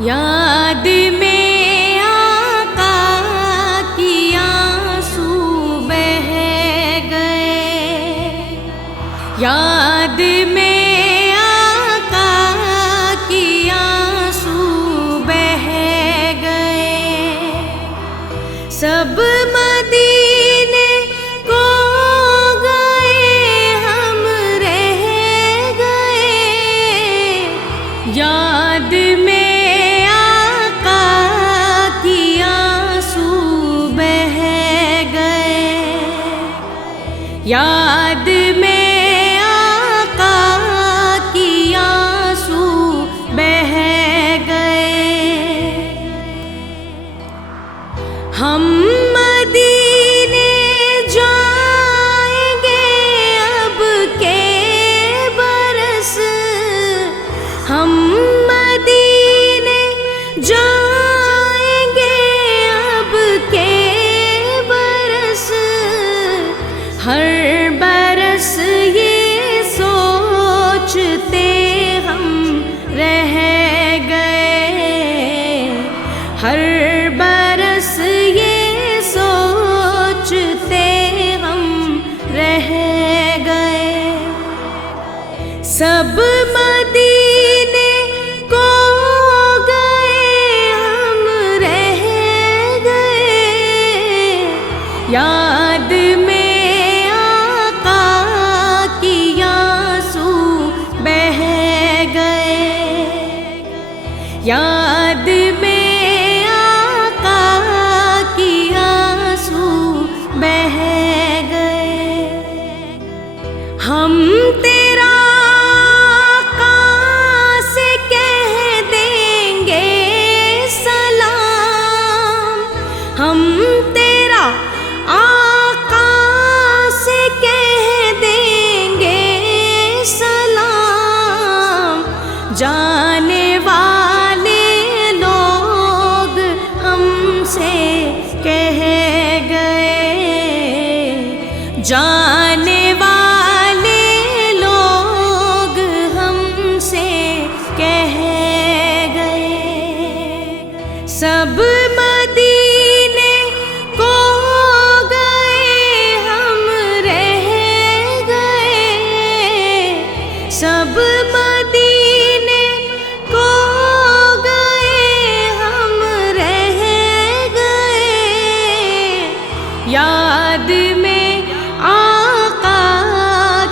याद में आका की आंसू बह गए, याद में आका की आंसू बह गए। सब मदीने को गए, हम रह गए। याद में याद में आका की आंसू बह गए। हम मदीने जाएंगे अब के बरस, हम मदीने जाएंगे अब के बरस। हर बरस ये सोचते हम रह गए, हर बरस ये सोचते हम रह गए। सब मदीने को गए, हम रह गए। याद में याद में आका की आंसू बह गए। हम तेरा आका से कह देंगे सलाम, हम तेरा आका से कह देंगे सलाम। जाने कह गए, जाने वाले लोग हमसे कह गए। सब मदीने को गए, हम रह गए। सब मदीने को याद में आका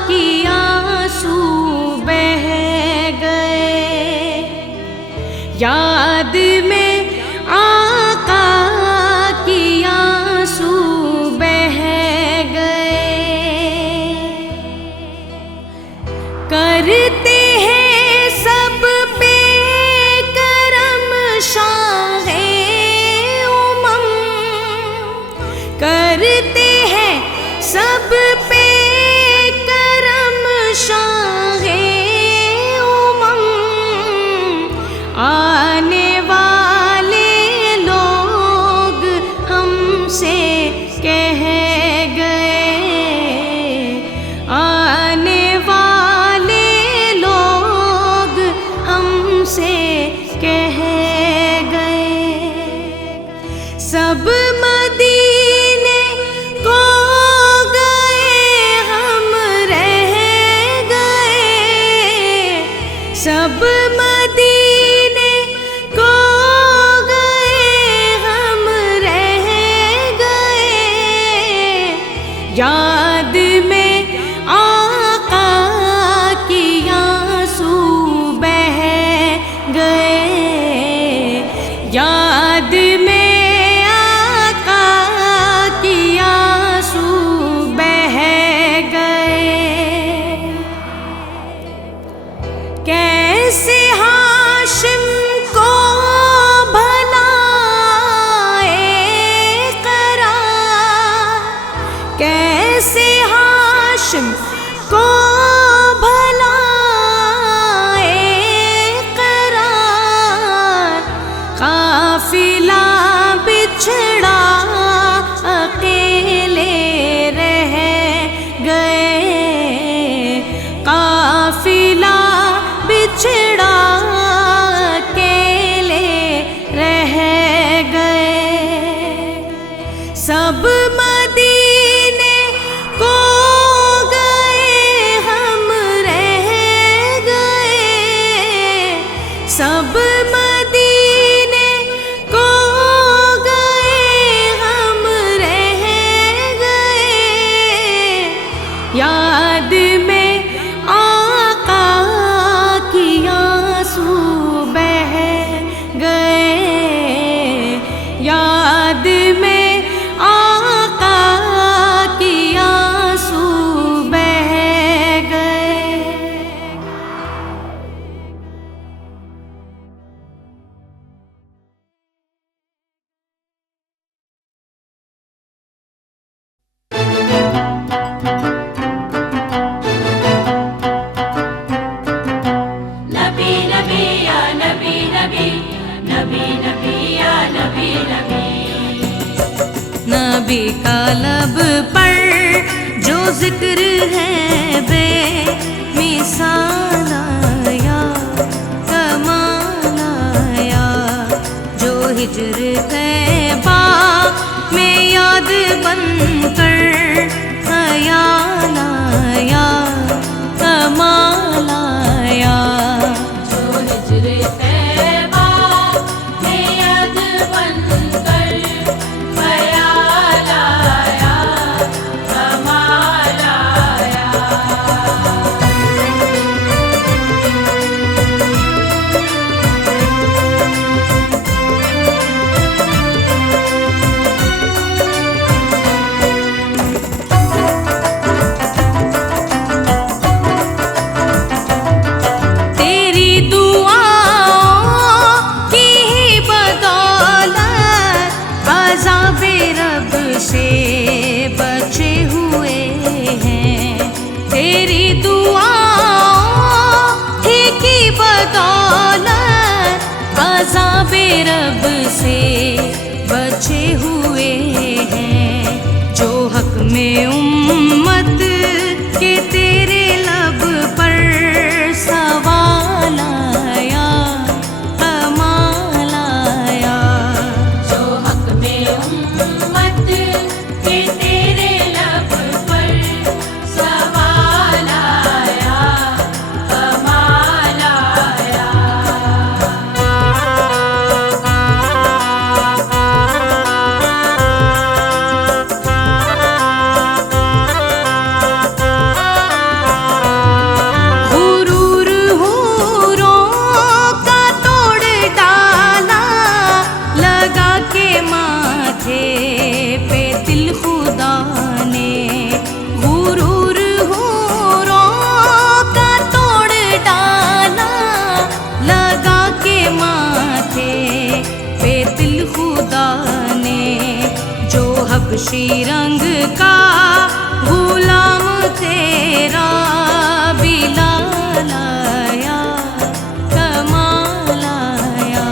की आंसू बह गए। याद में आका की आंसू बह गए। करते हैं सब पे करम शाहे उमम, करते हैं सब पे करम शाहे उमम। आने वाले लोग हमसे कह गए, आने वाले लोग हमसे कह गए। सब मदीने को गए, हम रह गए। सब मदीने को गए, हम रह गए। याद में आका की आंसू बह गए। याद में कैसे हाँ नबी नबी या नबी नबी। नबी का लब पर जो जिक्र है बेमिसाल आया, कमाल आया, जो हिज्र तैबा में याद बनकर ख्याल आया, कमाल आया, जो हिज्र तैबा में याद बनकर ख्याल आया, कमाल आया। तेरी दुआओं की ही बदौलत अज़ाबे रब से बचे हुए हैं। तेरी दुआओं ही की बदौलत अज़ाबे रब से बचे हुए हैं। जो हक में उम्मत के तेरे लब पर सवाल आया, कमाल आया, जो हक में उम्मत के तेरे लब पर सवाल आया, कमाल आया। गुरूर हूरों का तोड़ डाला, लगा के माथे पे दिल खुदा ने। गुरूर हूरों का तोड़ डाला, लगा के माथे पे दिल खुदा ने। जो हबशी रंग का गुलाम तेरा बिलाल आया, कमाल आया,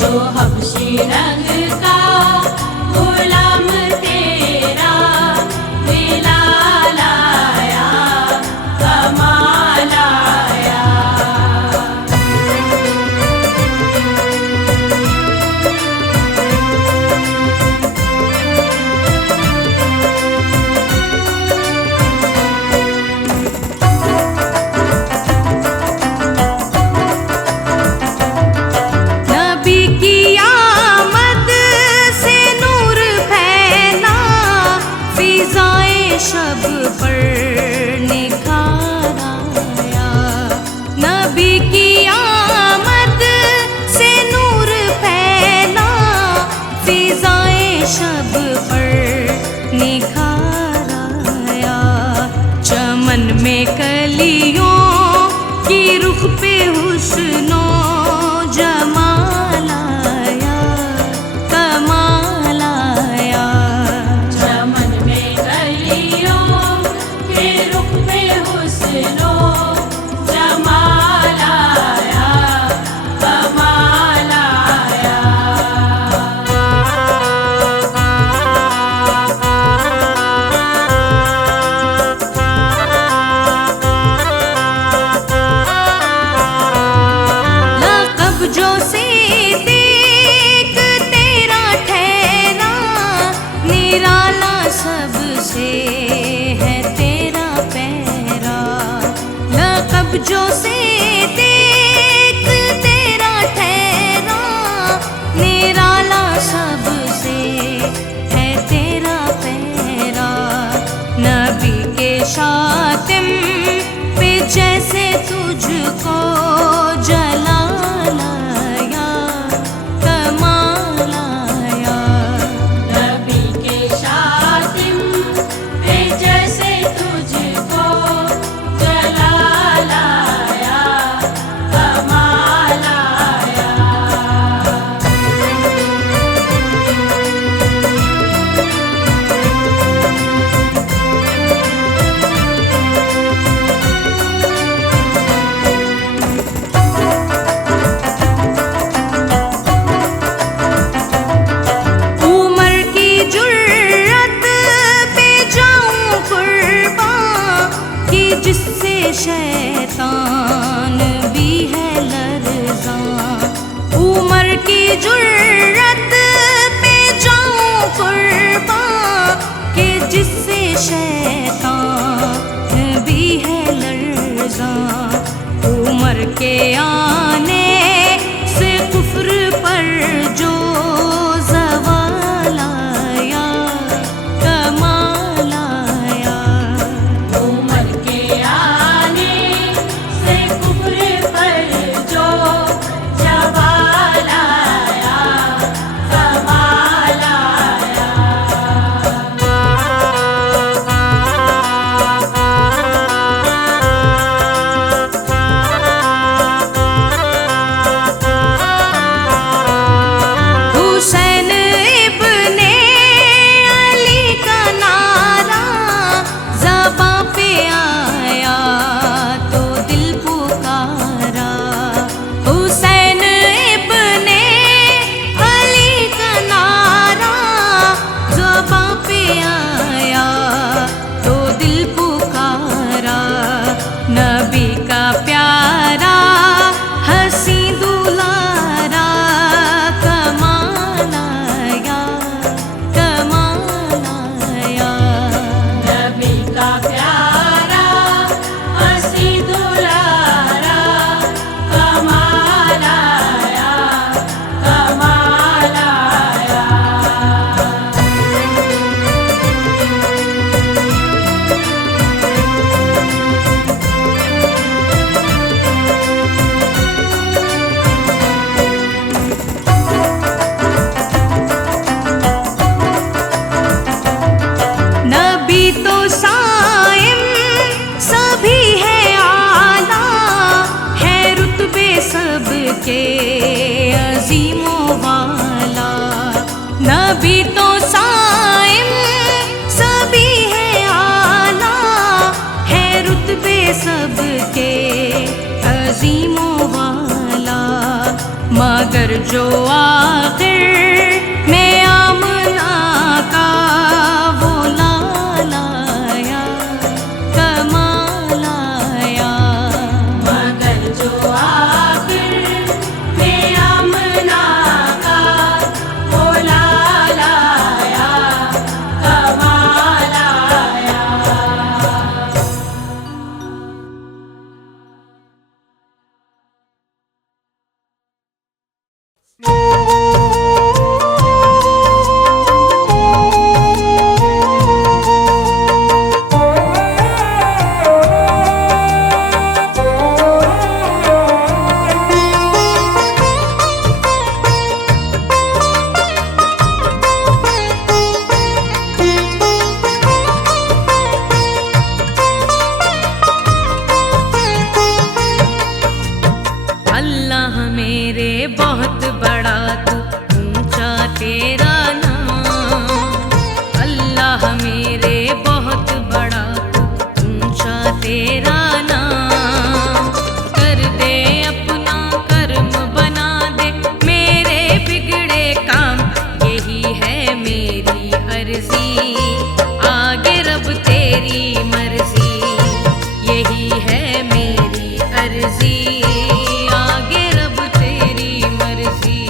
जो हबशी रंग का गुलाम तेरा बिलाल आया, कमाल आया। नबी की आमद से नूर फैला, फिज़ाए शब पर निखार आया। नबी की आमद से नूर फैला, फिज़ाए शब पर निखार आया। चमन में कलियों की रुख पे हुस्नो जमाल आया, कमाल आया, चमन में कलियों के रुख पे हुस्नो जमाल आया, कमाल आया। उमर के आने से कुफ्र पर जो ज़वाल आया, कमाल आया। उमर के आने से कुफ्र पर जो ज़वाल आया, कमाल आया। हुसैन इब्ने अली का नारा ज़बां पे आया तो दिल पुकारा। हुसैन इब्ने अली का नारा ज़बां पे आया तो दिल पुकारा। नबी का प्यारा हंसी दुलारा, कमाल आया, कमाल आया। नबी का प्यारा हंसी दुलारा, कमाल आया, कमाल आया। नबी तो साइम सभी है आला, है रुतबे सबके अजीमों वाला। नबी तो साइम सभी है आला, है रुतबे सबके अजीमों वाला। मगर जो आखिर में आमना का वो लाल आया, कमाल आया। मगर जो आखिर में आमना का वो लाल आया, कमाल आया। अल्लाह मेरे बहुत बड़ा तू, ऊंचा तेरा नाम। अल्लाह मेरे बहुत बड़ा तू, ऊंचा तेरा नाम। कर दे अपना कर्म बना दे मेरे बिगड़े काम, यही है मेरी अर्जी आगे रब तेरी मर्जी। यही है मेरी अर्जी आगे रब तेरी मर्जी।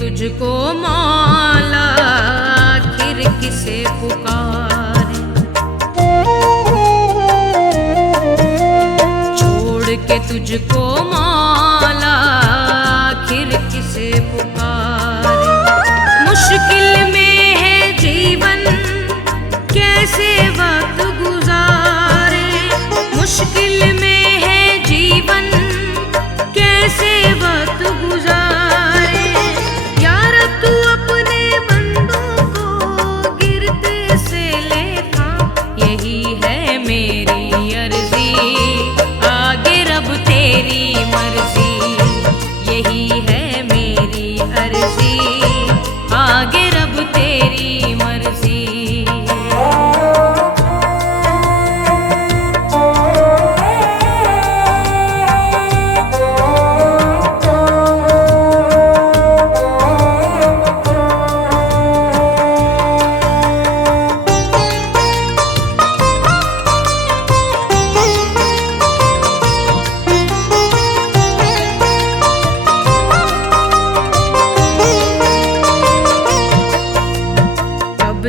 तुझको मौला आखिर किसे पुकारे। छोड़ के तुझको मौला आखिर किसे पुकारे। मुश्किल में है जीवन कैसे वक्त गुजारे। मुश्किल में है जीवन कैसे वक्त गुजारे। यार तू अपने बंदों को गिरते से लेता, यही है मेरी अर्जी आगे रब तेरी मर्जी। यही है मेरी अर्जी आगे रब तेरी मर्जी।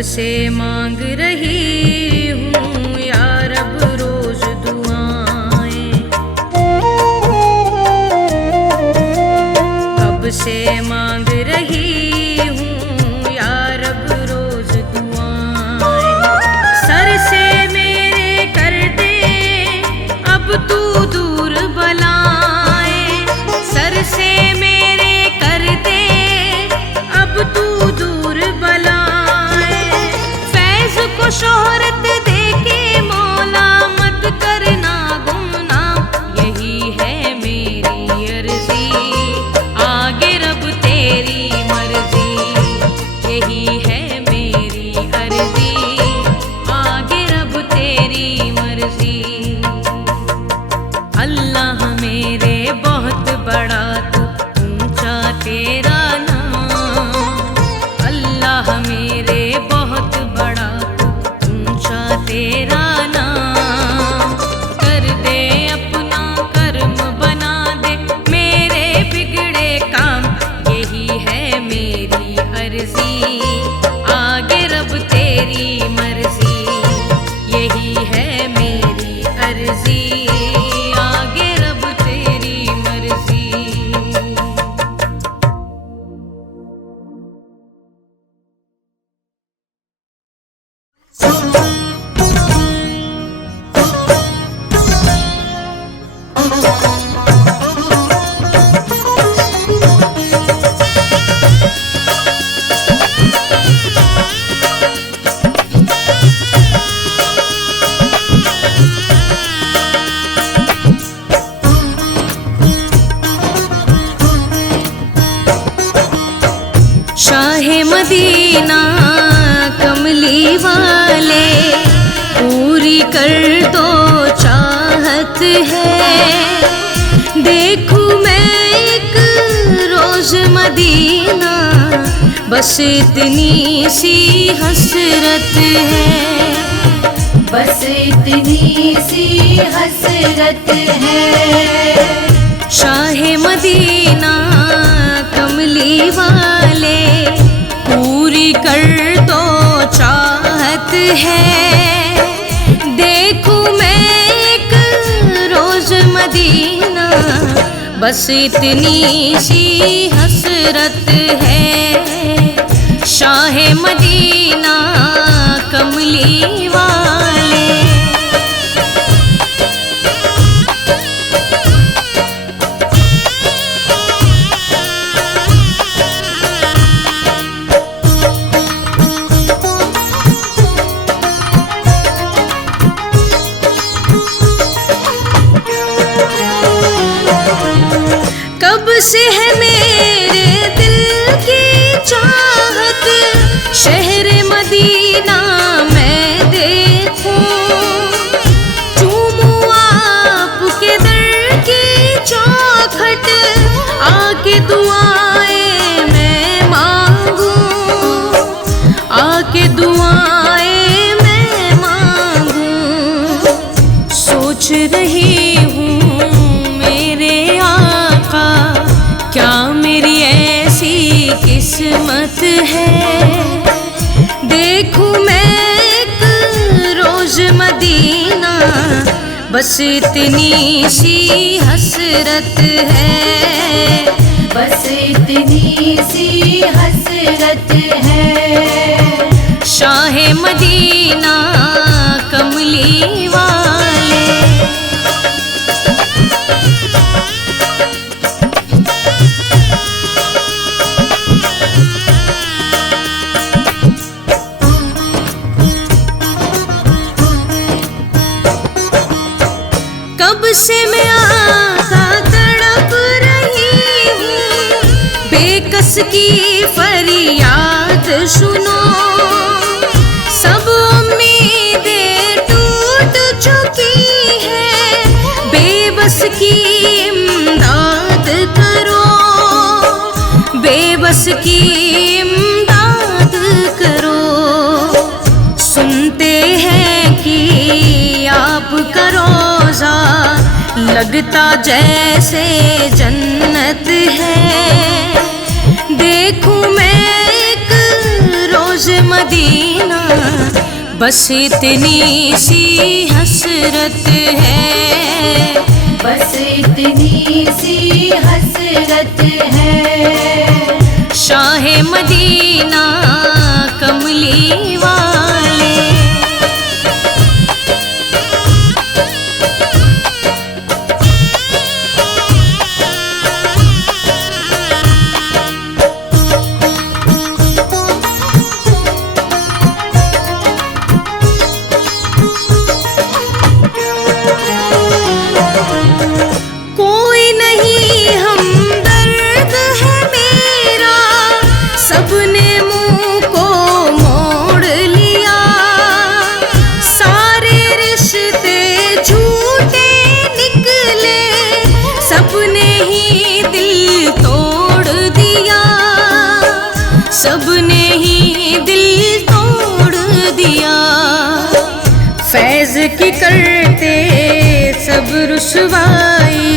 से मांग रही हूँ या रब रोज दुआएं। कब से मांग रही हूँ या रब रोज दुआएं। सर से मेरे कर दे अब तू दूर बलाएं। सर से मेरे कर दे अब तू दूर बलाएं। को शोहरत देके मौला मत करना गुमनाम। यही है मेरी अर्जी आगे रब तेरी मर्जी। यही है मेरी अर्जी आगे रब तेरी मर्जी। अल्लाह मेरे बहुत बड़ा तू ऊंचा तेरा नाम। अल्लाह मेरे बहुत बड़ा तेरा नाम। कर दे अपना कर्म बना दे मेरे बिगड़े काम। यही है मेरी अर्जी आगे रब तेरी मर्जी। यही है मेरी अर्जी आगे रब तेरी मर्जी। शाहे मदीना कमली वाले पूरी कर दो चाहत है। देखूं मैं एक रोज मदीना बस इतनी सी हसरत है। बस इतनी सी हसरत है। शाहे मदीना कमली वाले पूरी कर दो चाहत है। देखूं मैं एक रोज मदीना बस इतनी सी हसरत है। शाहे मदीना कमली वाले। कब से है मेरे दिल की चाहत शहर मदीना मैं किस्मत है। देखूं मैं एक रोज मदीना, बस इतनी सी हसरत है। बस इतनी सी हसरत है। शाहे मदीना कमली वाले। कब से मैं आका तड़प रही हूँ, बेकस की फरियाद सुनो। सब उम्मीदें टूट चुकी है, बेबस की इमदाद करो। बेबस की इमदाद करो। सुनते हैं कि आपका रोज़ा लगता जैसे जन्नत है। देखूं मैं एक रोज मदीना, बस इतनी सी हसरत है। बस इतनी सी हसरत है। शाहे मदीना कमली वाले। कोई नहीं हमदर्द है मेरा, सबने मुंह को मोड़ लिया। सारे रिश्ते झूठे निकले, सबने ही दिल तोड़ दिया। सबने ही दिल तोड़ दिया। फैज की करते सब रुसवाई,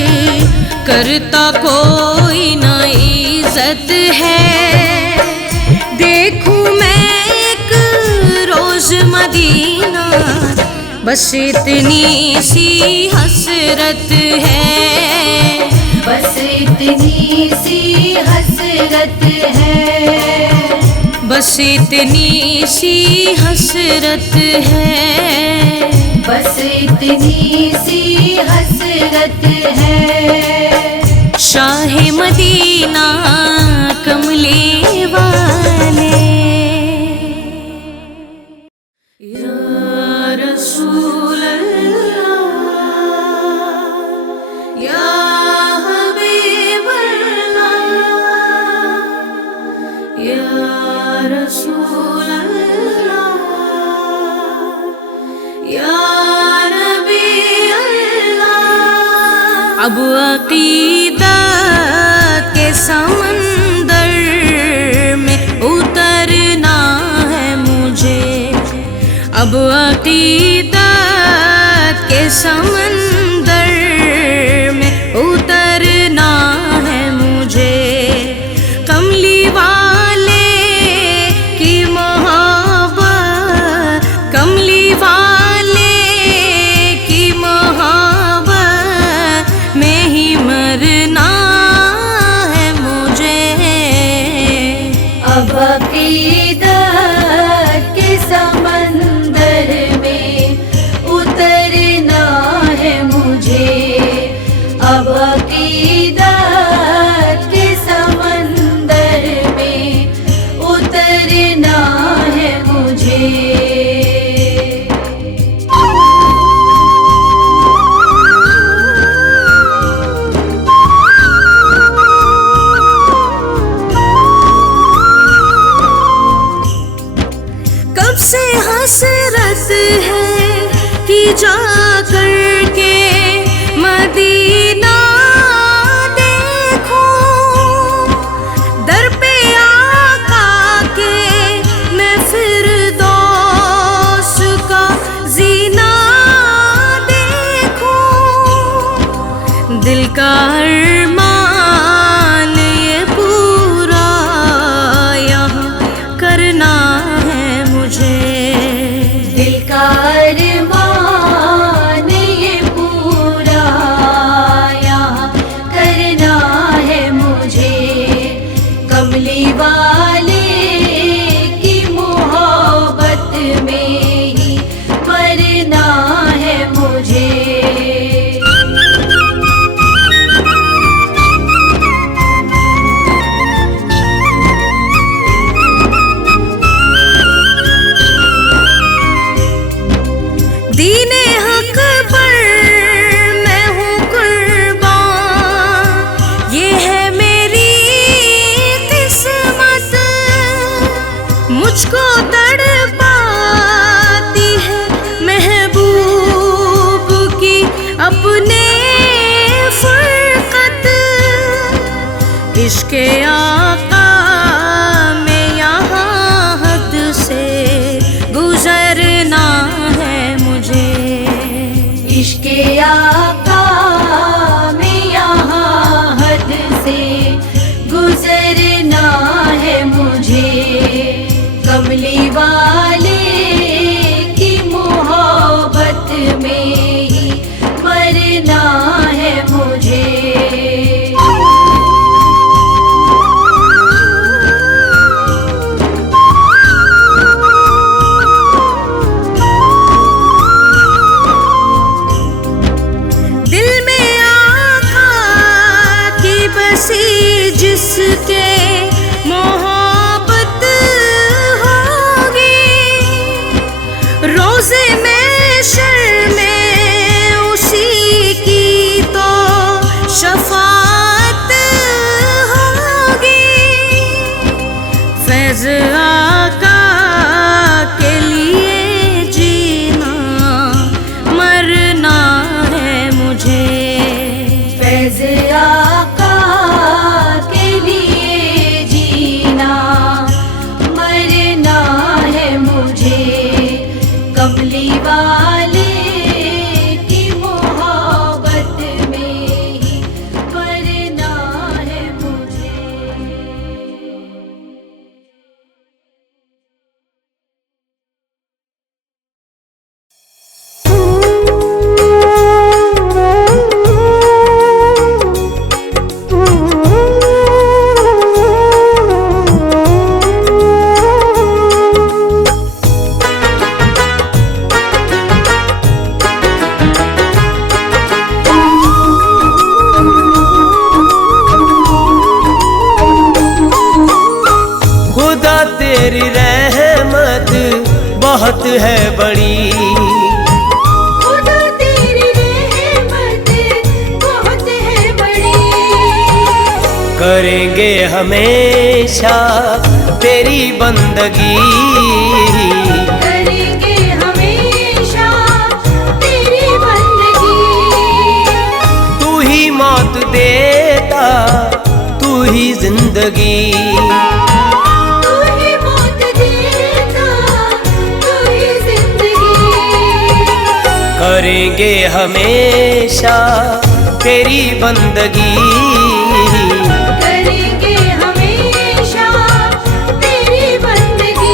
करता कोई न इज्जत है। देखूं मैं एक रोज मदीना, बस इतनी सी हसरत है। बस इतनी सी हसरत है। बस इतनी सी हसरत है। बस इतनी सी हसरत है। शाहे मदीना कमली वाले। या रसूल अल्लाह, या हबीब अल्लाह, या रसूल अल्लाह, या नबी अल्लाह। अब अक़ीदत के समंदर में उतरना है मुझे। अब अक़ीदत के समंदर में उतरना है मुझे। कमली वाले की मोहब्बत, कमली वाले की मोहब्बत में ही मरना है मुझे। अब अक़ीदत के समंदर में उतरना है मुझे। अब अक़ीदत के समंदर में उतरना है मुझे। कब से हसरत है कि जा कर के मदीना देखो। दर पे आका के मैं फिरदौस का जीना देखो। दिल का अरमान ये पूरा मुझको तड़पाती है महबूब की अपने फुरकत। इश्क़े आका में यहाँ हद से गुज़रना है मुझे। इश्क़े आका में यहाँ हद से गुज़रना है मुझे। कमली वाले की मोहब्बत में ही मरना है मुझे। दिल में आका की बसी जिसके मोहब्बत होगी, रोज़े महशर में उसी की तो शफाअत होगी। फैज़ आका के लिए जीना मरना है मुझे। फैज़ आका के लिए जीना मरना है मुझे। कमली वाले की मोहब्बत में ही मरना है मुझे। खुदा तेरी रहमत बहुत है बड़ी, खुदा तेरी रहमत बहुत है बड़ी। करेंगे हमेशा तेरी बंदगी। करेंगे हमेशा तेरी बंदगी। तू ही मौत देता, तू ही जिंदगी। तू ही मौत देता, तू ही जिंदगी। करेंगे हमेशा तेरी बंदगी। करेंगे हमेशा तेरी बंदगी।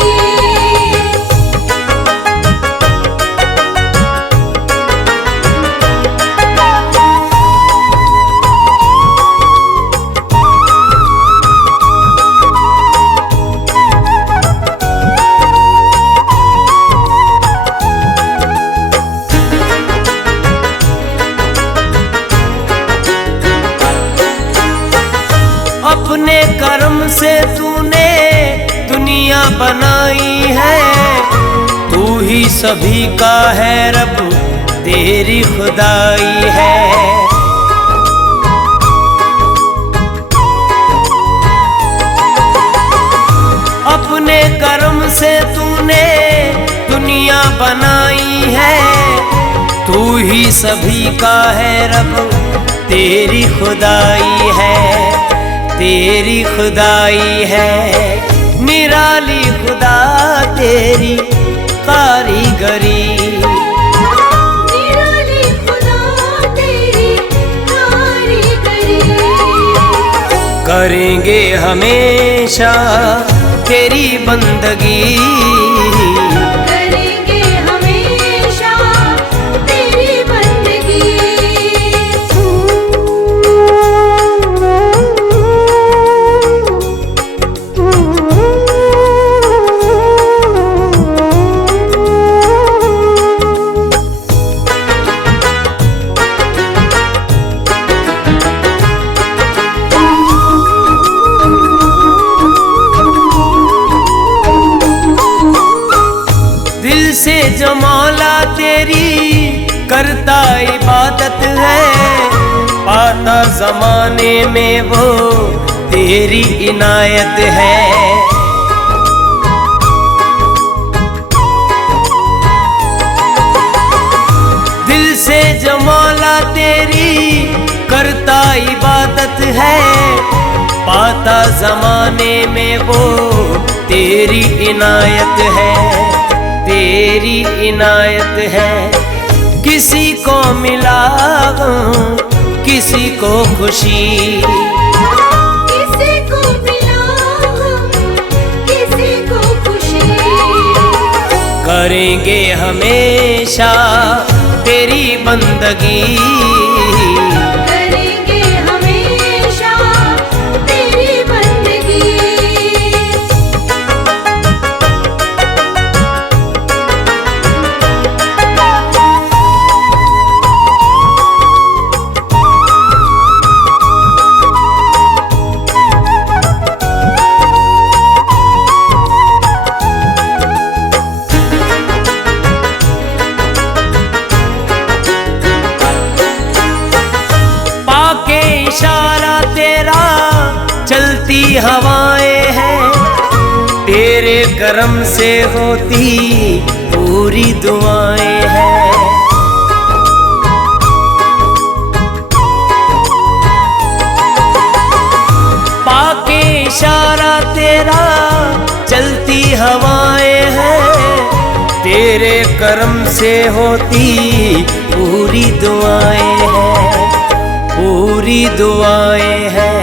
अपने कर्म से तूने दुनिया बनाई है, तू ही सभी का है रब, तेरी खुदाई है। अपने कर्म से तूने दुनिया बनाई है, तू ही सभी का है रब, तेरी खुदाई है, तेरी खुदाई है। निराली खुदा तेरी कारीगरी, निराली खुदा तेरी कारीगरी। करेंगे हमेशा तेरी बंदगी। करेंगे हमेशा तेरी बंदगी। से जो मौला तेरी करता इबादत है, पाता जमाने में वो तेरी इनायत है। इबादत है, पाता जमाने में वो तेरी इनायत है, तेरी इनायत है। किसी को मिला गम, किसी को खुशी, किसी को मिला गम, किसी को खुशी, करेंगे हमेशा तेरी बंदगी, करेंगे हमेशा तेरी बंदगी। इशारा तेरा चलती हवाएं हैं, तेरे करम से होती पूरी दुआएं हैं। पाके इशारा तेरा चलती हवाएं हैं, तेरे करम से होती पूरी दुआएं हैं, पूरी दुआएं हैं।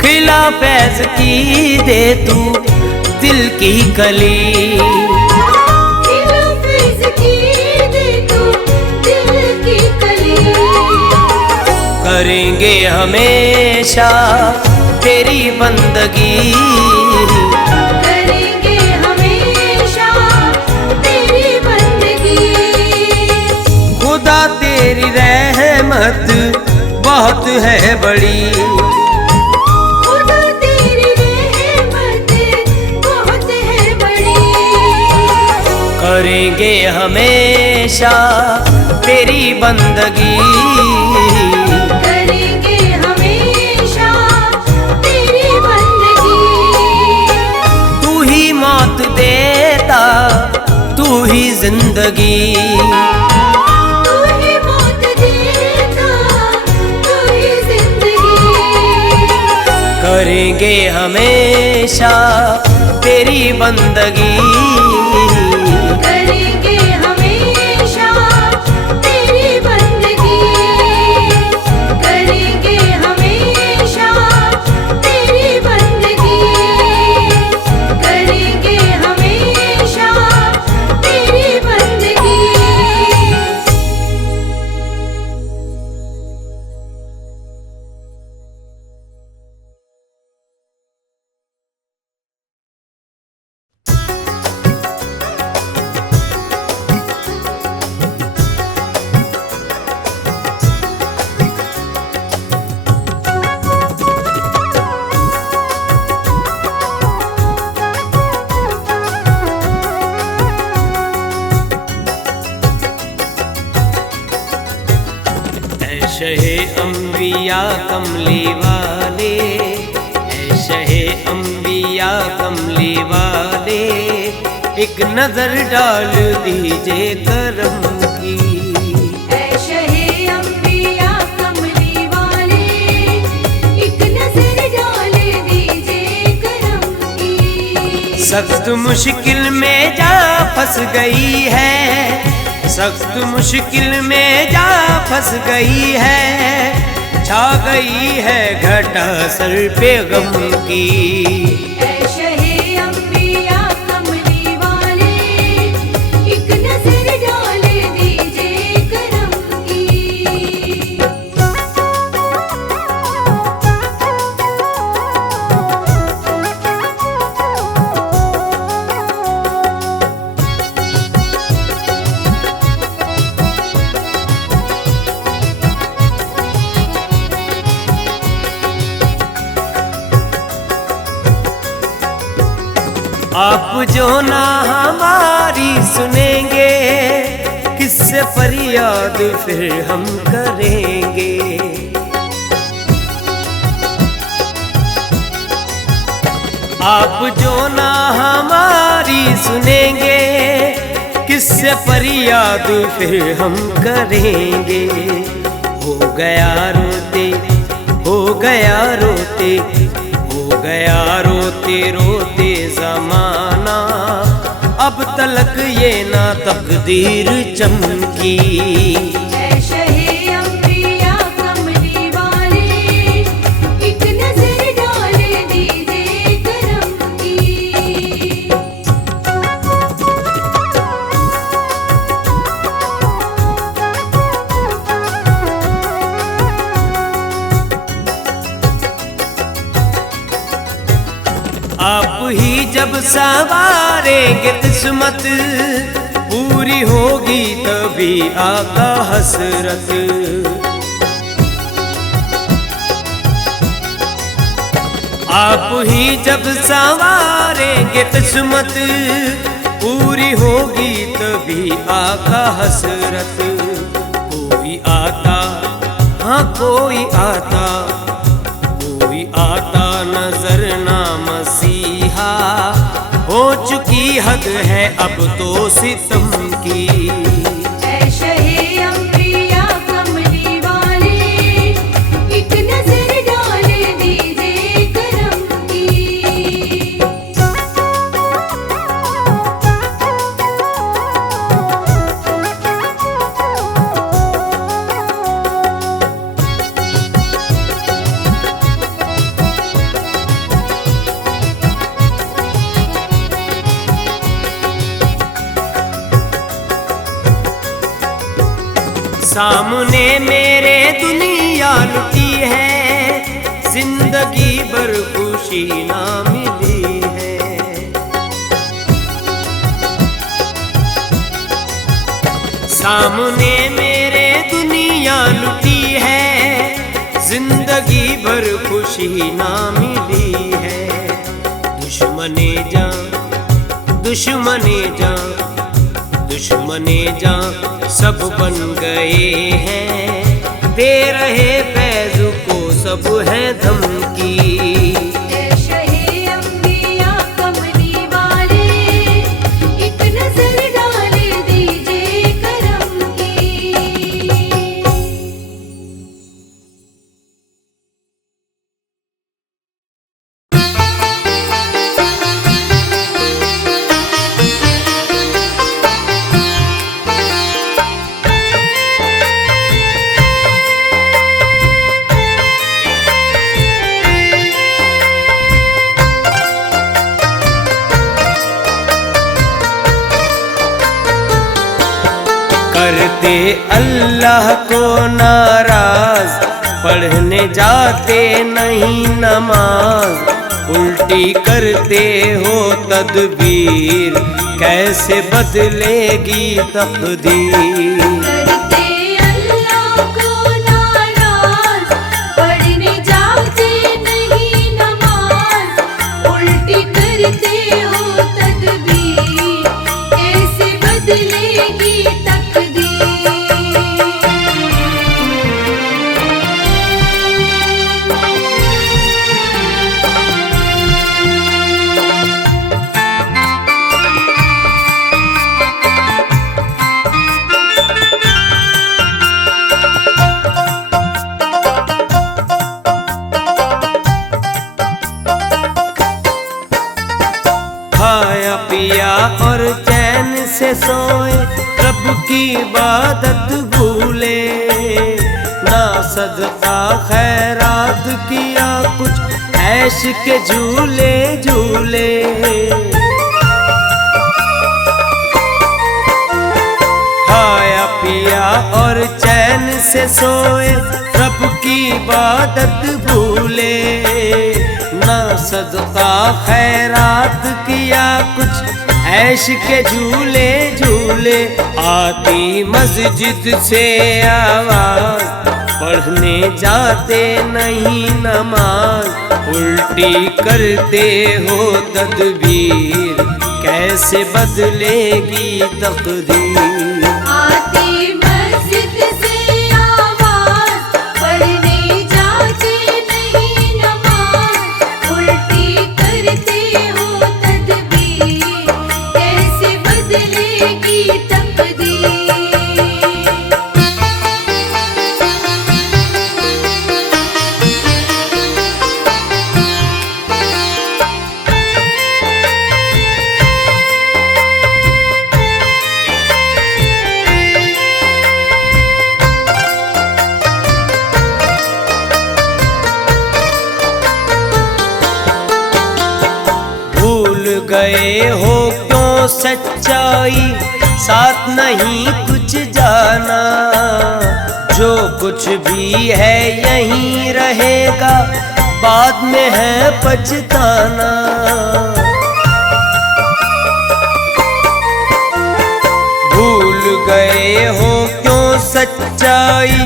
खिला फैज़ की दे तू दिल की कली, खिला फैज़ की दे तू दिल की कली, करेंगे हमेशा तेरी बंदगी, करेंगे हमेशा तेरी बंदगी। खुदा तेरी रहमत बहुत है बड़ी, खुदा तेरी रहमत बहुत है बड़ी, करेंगे हमेशा तेरी बंदगी, करेंगे हमेशा तेरी बंदगी। तू ही मौत देता, तू ही जिंदगी, तू ही मौत देता, तू ही जिंदगी, करेंगे हमेशा तेरी बंदगी, करेंगे हमेशा तेरी बंदगी, करेंगे हमेशा तेरी बंदगी, करेंगे हमेशा तेरी बंदगी। शहे अम्बिया कमली वाले, ऐ शहे अम्बिया कमली वाले, एक नजर डाल दीजिए करम की, ऐ शहे अम्बिया कमली वाले, एक नजर डाल दीजिए करम की। सख्त मुश्किल में जा फंस गई है, सख्त मुश्किल में जा फंस गई है, छा गई है घटा सर पे गम की। ऐ शहे अम्बिया कमली वाले, एक नजर डाल दीजिए करम की। आप जो ना हमारी सुनेंगे, किससे फरियाद फिर हम करेंगे। आप जो ना हमारी सुनेंगे, किससे फरियाद फिर हम करेंगे। हो गया रोते हो गया रोते रोते ज़माना, अब तलक ये ना तकदीर चमकी। ऐ शहे अम्बिया कमली वाले, एक नजर डाल दीजिए करम की। आप ही जब संवारेंगे किस्मत, पूरी होगी तभी आका हसरत। आप ही जब संवारेंगे किस्मत, पूरी होगी तभी आका हसरत। कोई आता, हाँ कोई आता, कोई आता नजर ना मसीहा, हो चुकी हद है अब तो सितम की। ऐ शहे अम्बिया कमली वाले, एक नजर डाल दीजिए करम की। सामने मेरे दुनिया लुटी है, जिंदगी भर खुशी ना मिली है। सामने मेरे दुनिया लुटी है, जिंदगी भर खुशी ना मिली है। दुश्मने जान, दुश्मने जान, दुश्मने जान सब बन गए हैं, दे रहे फैज़ को सब है धमकी। ऐ शहे अम्बिया कमली वाले, एक नजर डाल दीजिए करम की। करते अल्लाह को नाराज, पढ़ने जाते नहीं नमाज, उल्टी करते हो तदबीर, कैसे बदलेगी तकदीर। करते अल्लाह को नाराज, पढ़ने जाते नहीं नमाज, उल्टी करते हो तदबीर, कैसे बदलेगी तकदीर। खाया पिया और चैन से सोए, रब की इबादत भूले, ना सदका खैरात किया कुछ ऐश के झूले झूले। खाया पिया और चैन से सोए, रब की इबादत भूले, ना सदका खैरात किया कुछ ऐश के झूले झूले। आती मस्जिद से आवाज, पढ़ने जाते नहीं नमाज, उल्टी करते हो तदबीर, कैसे बदलेगी तकदीर। आती मस्जिद से आवाज, पढ़ने जाते नहीं नमाज, उल्टी करते हो तदबीर, कैसे बदलेगी तकदीर। गए हो क्यों सच्चाई, साथ नहीं कुछ जाना। जो कुछ भी है यहीं रहेगा, बाद में है पछताना। भूल गए हो क्यों सच्चाई,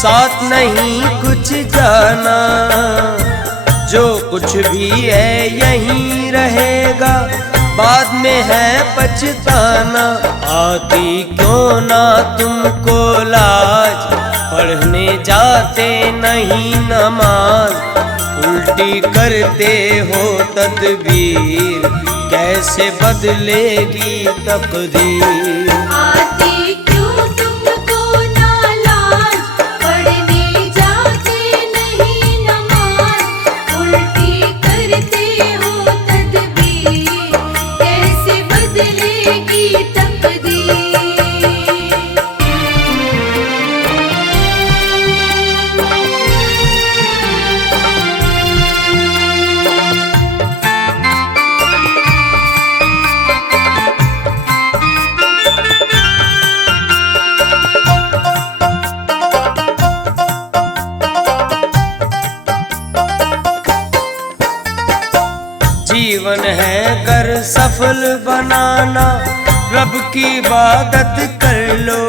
साथ नहीं कुछ जाना। जो कुछ भी है यहीं रहेगा, बाद में है पछताना। आती क्यों ना तुमको लाज, पढ़ने जाते नहीं नमाज। उल्टी करते हो तदबीर, कैसे बदलेगी तकदीर। आती क्यों तुमको ना लाज, पढ़ने जाते नहीं नमाज। उल्टी करते हो तदबीर, कैसे बदलेगी तकदीर। जीवन है कर सफल बनाना, रब की इबादत कर लो।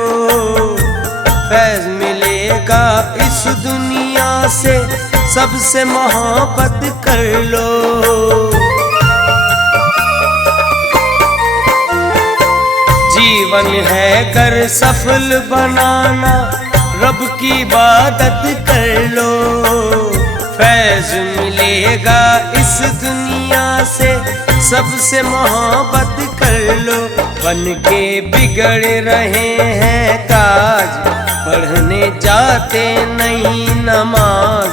फैज मिलेगा इस दुनिया से, सबसे मोहब्बत कर लो। जीवन है कर सफल बनाना, रब की इबादत कर लो। फैज मिलेगा इस दुनिया से, सबसे मोहब्बत कर लो। बन के बिगड़ रहे हैं काज, पढ़ने जाते नहीं नमाज।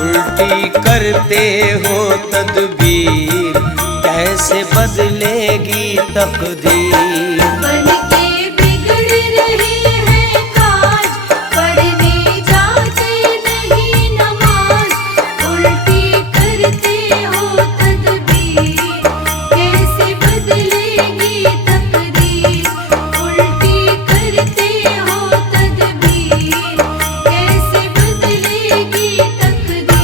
उल्टी करते हो तदबीर, कैसे बदलेगी तकदीर। बन के बिगड़ रहे हैं काज, पढ़ने जाते नहीं नमाज। उल्टी करते हो तदबीर, कैसे बदलेगी तकदीर। उल्टी करते हो तदबीर, कैसे बदलेगी तकदीर।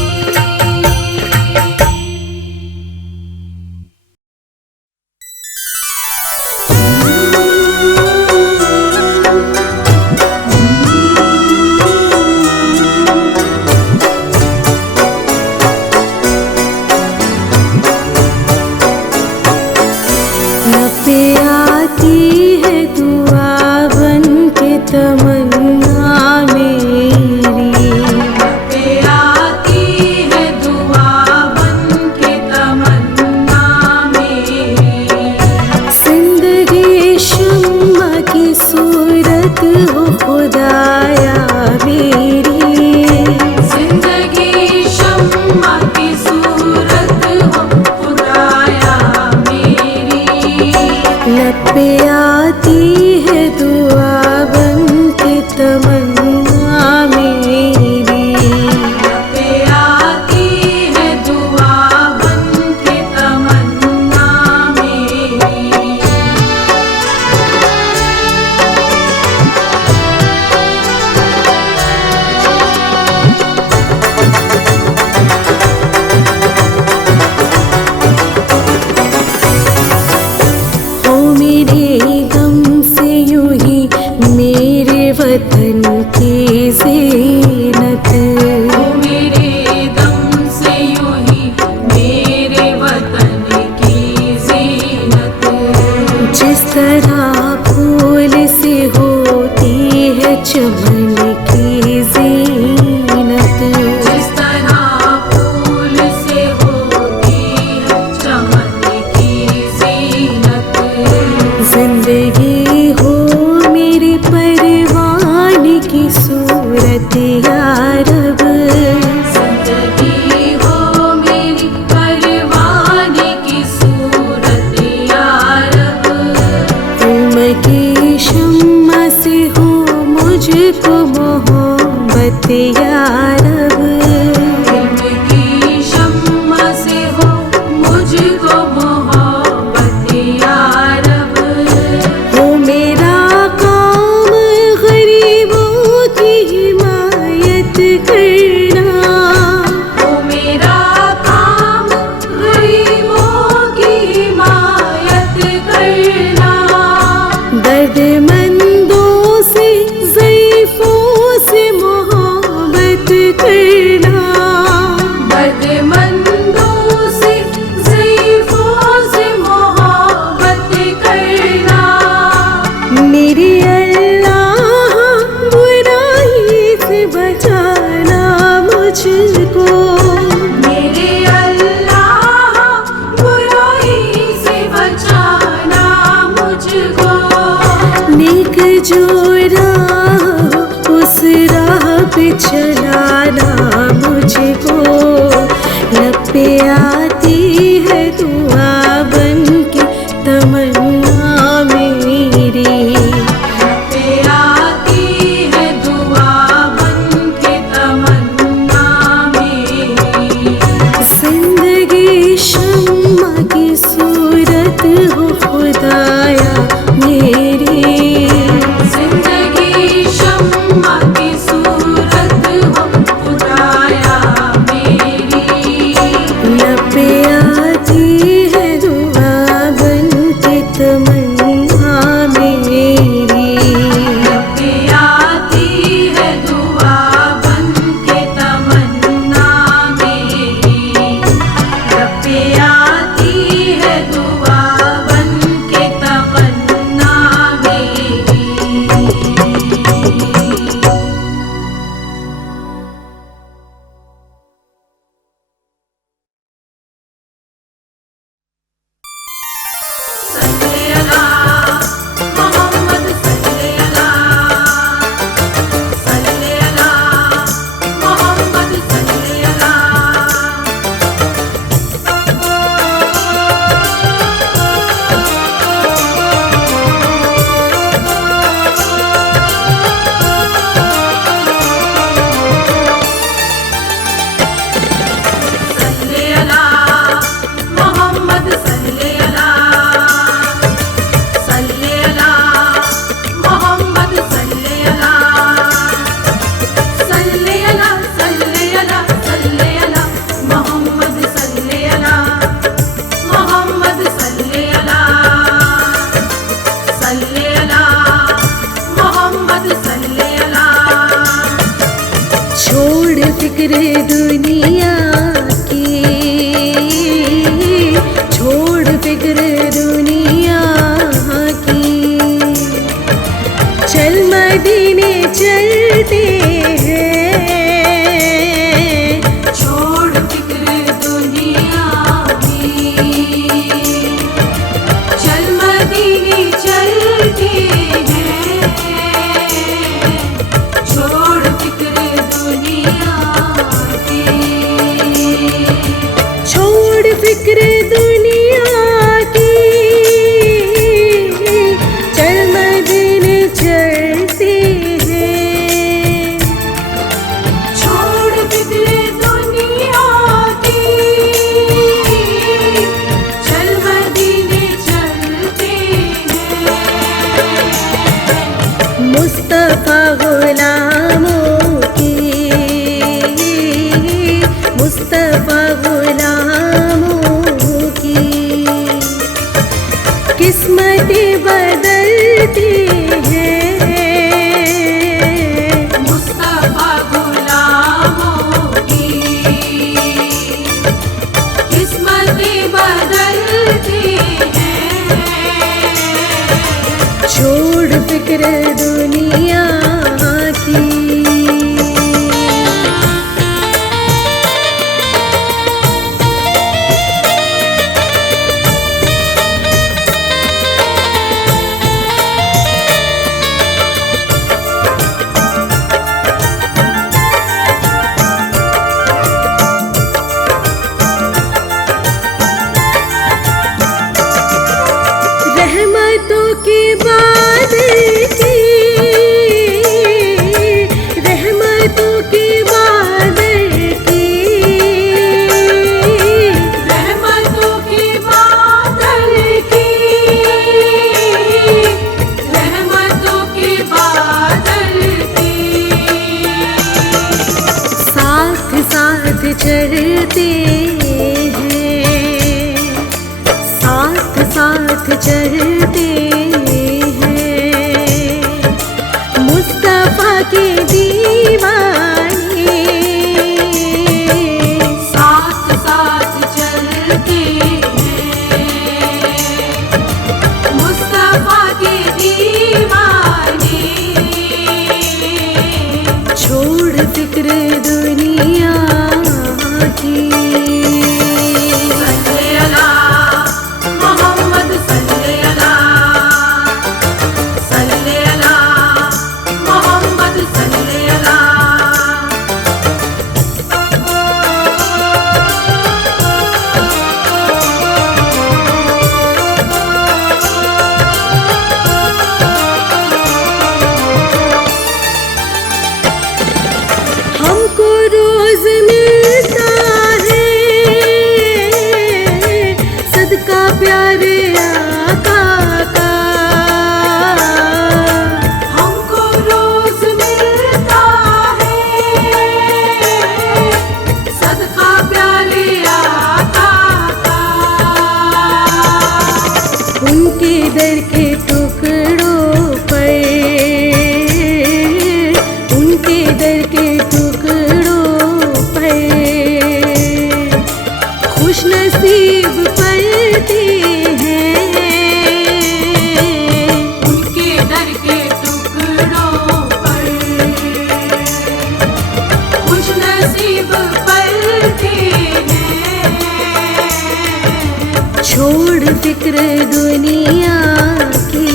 की शम्मा से हो मुझको मोहब्बत तमन्ना मेरी। पे आती है दुआ बन के तमन्ना मेरी। जिंदगी शम्मा की सूरत हो खुदाया मेरी। जिंदगी शम्मा की सूरत हो खुदाया मेरी। लपे आती है दुआ बन के तमन्ना मेरी। पे आती है दुआ बन के तमन्ना मेरी। पे आती है दुआ बन के तमन्ना मेरी। सल्ले अला मोहम्मद सल्ले अला। सल्ले अला मोहम्मद सल्ले अला। सल्ले अला मोहम्मद सल्ले अला। सल्ले अला मोहम्मद सल्ले अला। सल्ले अला सल्ले अला सल्ले अला मोहम्मद सल्ले अला। मोहम्मद सल्ले अला। सल्ले अला मोहम्मद सल्ले अला। छोड़ फिक्र दुनिया की, छोड़ फिक्र दुनिया की, चल मदीने चलते हैं। छोड़ फिक्र दुनिया की, चल मदीने चलते हैं। छोड़ फिक्र दुनिया की। छोड़ फिक्र दुनिया की, चल मदीने चलते हैं। छोड़ फिक्र दुनिया की, चल मदीने चलते हैं। मुस्तफा गुलामों की, मुस्तफा गुलामों की किस्मतें बदलती हैं। मुस्तफा गुलामों की किस्मतें बदलती हैं। छोड़ फिक्र दुनिया की। रहमतों की बादल की, रहमतों की बादल की, रहमतों की बादल की। रहमतों की बादल की। साथ साथ चलते हैं, साथ साथ चलते हैं। मुस्तफा के दीवाने साथ साथ चलते हैं। मुस्तफा के दीवाने। छोड़ फिक्र दुनिया की। सल्ले अला मोहम्मद सल्ले अला। उनके दर के टुकड़ों पर, उनके दर के टुकड़ों पर खुश नसीब पलते हैं। उनके दर के टुकड़ों पर खुश नसीब पलते हैं। छोड़ फिक्र दुनिया की,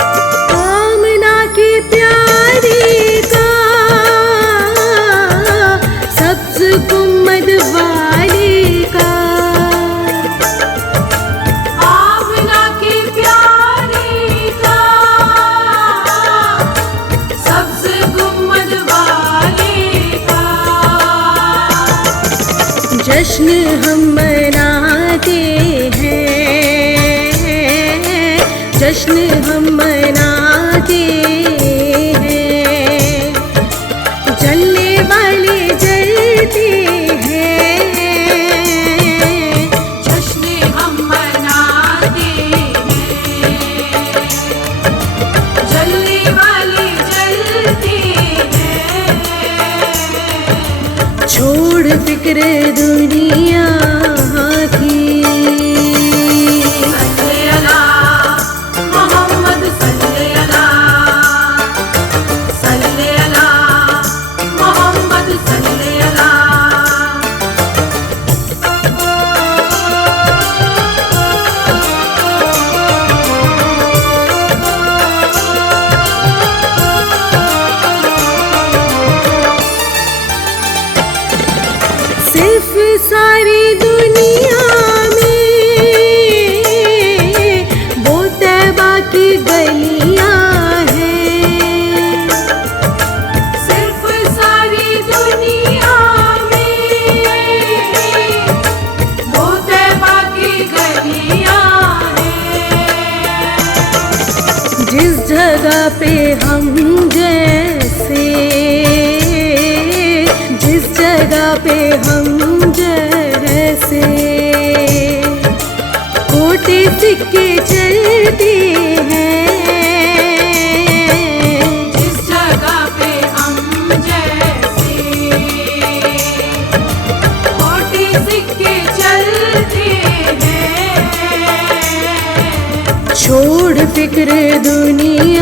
आमना की प्यारी का सब्ज गुम्मद वाली का, आमना की प्यारी का सब्ज गुम्मद वाले का जश्न हम मनाते हैं, जश्न हम मनाते हैं। जलने वाले जलते हैं, जश्न हम मनाते हैं। जलने वाले जलते हैं। छोड़ फिक्र दुनिया की। सल्ले अला मोहम्मद सल्ले अला, सल्ले अला मोहम्मद सल्ले अला। सिर्फ सारी दुनिया में वो तैबा की गलियां हैं। सिर्फ सारी दुनिया में वो तैबा की गलियां हैं। जिस जगह पे हम जैसे, जिस जगह पे हम जैसे कोटे सिक्के चलते हैं। जिस जगह पे हम जैसे खोटे सिक्के चलते हैं। छोड़ फिक्र दुनिया